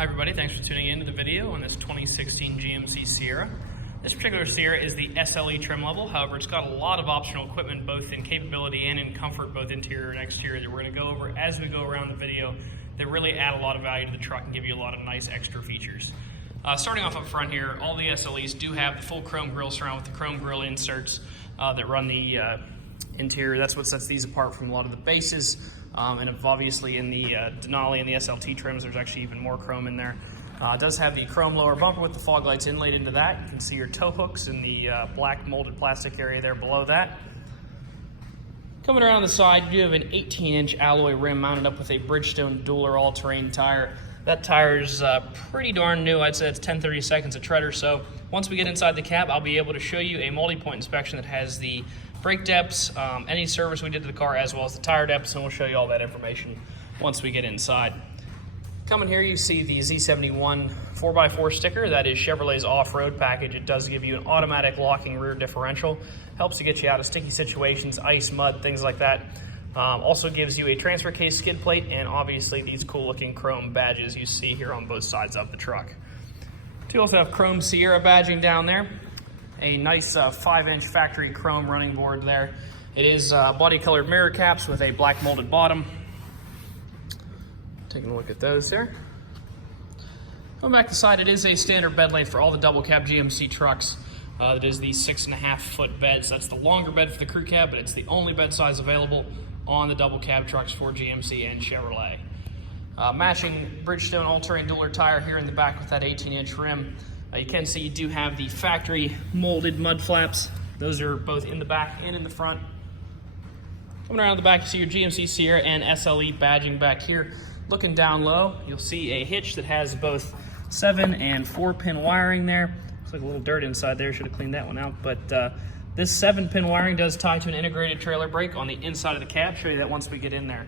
Hi everybody, thanks for tuning in to the video on this 2016 GMC Sierra. This particular Sierra is the SLE trim level. However, it's got a lot of optional equipment both in capability and in comfort, both interior and exterior, that we're going to go over as we go around the video that really add a lot of value to the truck and give you a lot of nice extra features. Starting off up front here, all the SLEs do have the full chrome grille surround with the chrome grille inserts that run the interior. That's what sets these apart from a lot of the bases. And obviously in the Denali and the SLT trims, there's actually even more chrome in there. It does have the chrome lower bumper with the fog lights inlaid into that. You can see your tow hooks in the black molded plastic area there below that. Coming around the side, you have an 18-inch alloy rim mounted up with a Bridgestone dual all-terrain tire. That tire is pretty darn new. I'd say it's 10/32 a tread or so. Once we get inside the cab, I'll be able to show you a multi-point inspection that has the brake depths, any service we did to the car, as well as the tire depths, and we'll show you all that information once we get inside. Coming here, you see the Z71 4x4 sticker. That is Chevrolet's off-road package. It does give you an automatic locking rear differential. Helps to get you out of sticky situations, ice, mud, things like that. Also gives you a transfer case skid plate and obviously these cool looking chrome badges you see here on both sides of the truck. You also have chrome Sierra badging down there. A nice 5-inch factory chrome running board there. It is body colored mirror caps with a black molded bottom. Taking a look at those there. Going back to the side, it is a standard bed length for all the double cab GMC trucks. It is the 6.5-foot beds. That's the longer bed for the crew cab, but it's the only bed size available on the double cab trucks for GMC and Chevrolet. Matching Bridgestone all-terrain dual tire here in the back with that 18-inch rim. You can see you do have the factory molded mud flaps. Those are both in the back and in the front. Coming around the back, you see your GMC Sierra and SLE badging back here. Looking down low, you'll see a hitch that has both 7 and 4-pin wiring there. Looks like a little dirt inside there, should have cleaned that one out. But this 7-pin wiring does tie to an integrated trailer brake on the inside of the cab. Show you that once we get in there.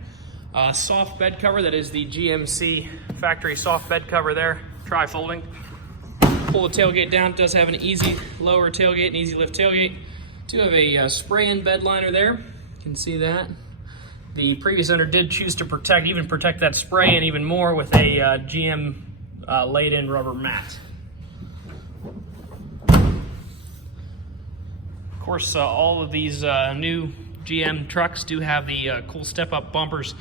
Soft bed cover, that is the GMC factory soft bed cover there, tri-folding. Pull the tailgate down. It does have an easy lower tailgate and easy lift tailgate. Do have a spray-in bed liner there. You can see that. The previous owner did choose to protect that spray and even more with a GM laid-in rubber mat. Of course, all of these new GM trucks do have the cool step-up bumpers.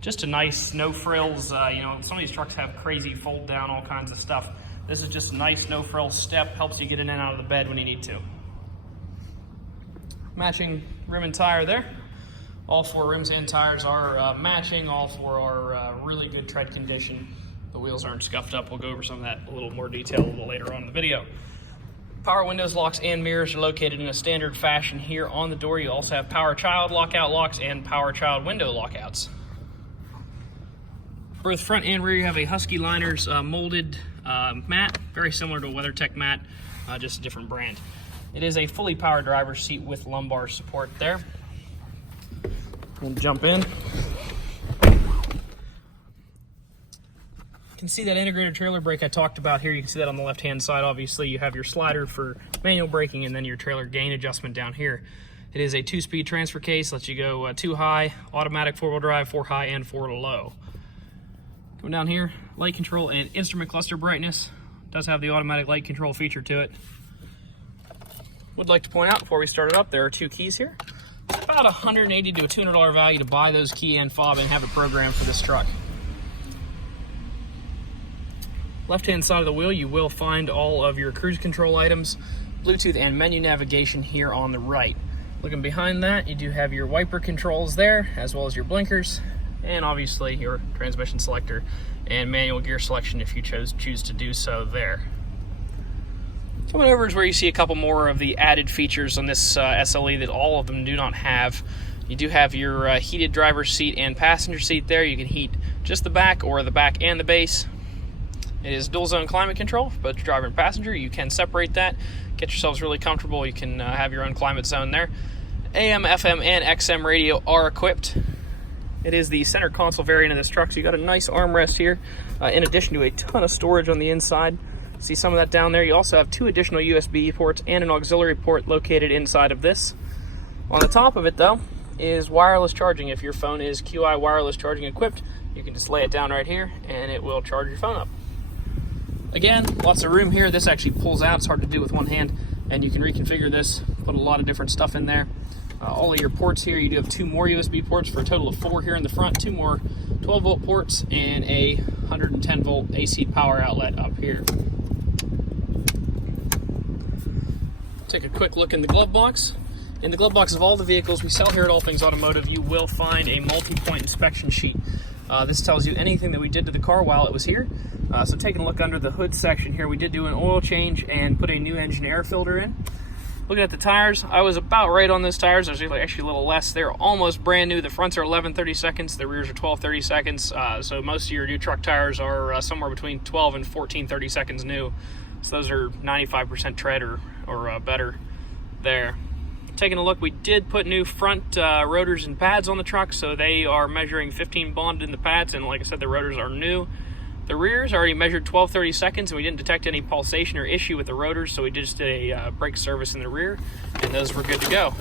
Just a nice, no frills. You know, some of these trucks have crazy fold down, all kinds of stuff. This is just a nice, no frills step. Helps you get in and out of the bed when you need to. Matching rim and tire there. All 4 rims and tires are matching. All 4 are really good tread condition. The wheels aren't scuffed up. We'll go over some of that in a little more detail a little later on in the video. Power windows, locks, and mirrors are located in a standard fashion here on the door. You also have power child lockout locks and power child window lockouts. Both front and rear, you have a Husky Liners molded mat, very similar to a WeatherTech mat, just a different brand. It is a fully powered driver's seat with lumbar support there. We'll jump in. You can see that integrated trailer brake I talked about here. You can see that on the left-hand side. Obviously, you have your slider for manual braking and then your trailer gain adjustment down here. It is a 2-speed transfer case. Lets you go 2 high, automatic 4-wheel drive, 4 high, and 4 low. Going down here, light control and instrument cluster brightness. Does have the automatic light control feature to it. Would like to point out before we start it up, there are 2 keys here. It's about $180 to $200 value to buy those key and fob and have it programmed for this truck. Left-hand side of the wheel, you will find all of your cruise control items, Bluetooth and menu navigation here on the right. Looking behind that, you do have your wiper controls there, as well as your blinkers, and obviously your transmission selector and manual gear selection if you choose to do so there. Coming over is where you see a couple more of the added features on this SLE that all of them do not have. You do have your heated driver's seat and passenger seat there. You can heat just the back or the back and the base. It is dual zone climate control for both driver and passenger. You can separate that, get yourselves really comfortable. You can have your own climate zone there. AM, FM, and XM radio are equipped. It is the center console variant of this truck, so you got a nice armrest here, in addition to a ton of storage on the inside. See some of that down there. You also have 2 additional USB ports and an auxiliary port located inside of this. On the top of it, though, is wireless charging. If your phone is QI wireless charging equipped, you can just lay it down right here and it will charge your phone up. Again, lots of room here. This actually pulls out. It's hard to do with one hand, and you can reconfigure this, put a lot of different stuff in there. All of your ports here, you do have 2 more USB ports for a total of 4 here in the front, 2 more 12-volt ports, and a 110-volt AC power outlet up here. Take a quick look in the glove box. In the glove box of all the vehicles we sell here at All Things Automotive, you will find a multi-point inspection sheet. This tells you anything that we did to the car while it was here. So taking a look under the hood section here, we did do an oil change and put a new engine air filter in. Looking at the tires, I was about right on those tires. There's actually a little less. They're almost brand new. The fronts are 11/30 seconds, the rears are 12/30 seconds. So most of your new truck tires are somewhere between 12 and 14/30 seconds new. So those are 95% tread or better there. Taking a look, we did put new front rotors and pads on the truck, so they are measuring 15 bonded in the pads, and like I said, the rotors are new. The rears already measured 12/30 seconds, and we didn't detect any pulsation or issue with the rotors, so we just did a brake service in the rear, and those were good to go.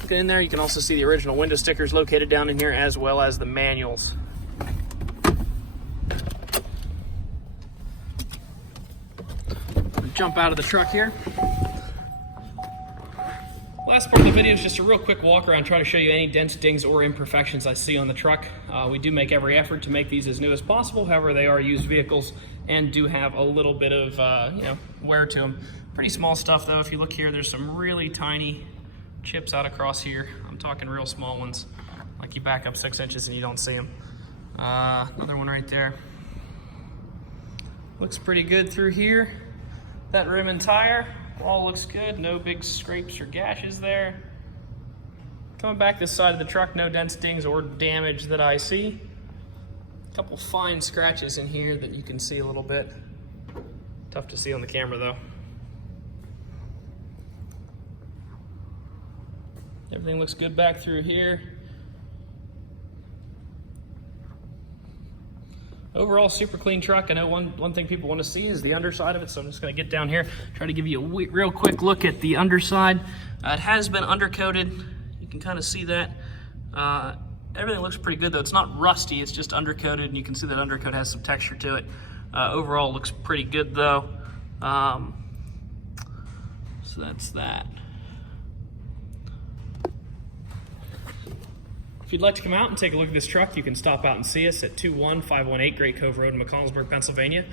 Looking in there, you can also see the original window stickers located down in here, as well as the manuals. Jump out of the truck here. Last part of the video is just a real quick walk around, try to show you any dents, dings, or imperfections I see on the truck. We do make every effort to make these as new as possible. However, they are used vehicles and do have a little bit of wear to them. Pretty small stuff though. If you look here, there's some really tiny chips out across here. I'm talking real small ones. Like you back up 6 inches and you don't see them. Another one right there. Looks pretty good through here. That rim and tire all looks good. No big scrapes or gashes there. Coming back this side of the truck, no dents, dings, or damage that I see. A couple fine scratches in here that you can see a little bit. Tough to see on the camera though. Everything looks good back through here. Overall, super clean truck. I know one thing people want to see is the underside of it, so I'm just going to get down here, try to give you a real quick look at the underside. It has been undercoated. You can kind of see that. Everything looks pretty good though. It's not rusty, it's just undercoated, and you can see that undercoat has some texture to it. Overall, it looks pretty good though. So that's that. If you'd like to come out and take a look at this truck, you can stop out and see us at 21518 Great Cove Road in McConnellsburg, Pennsylvania.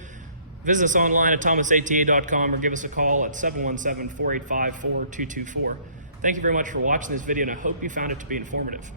Visit us online at thomasata.com or give us a call at 717-485-4224. Thank you very much for watching this video, and I hope you found it to be informative.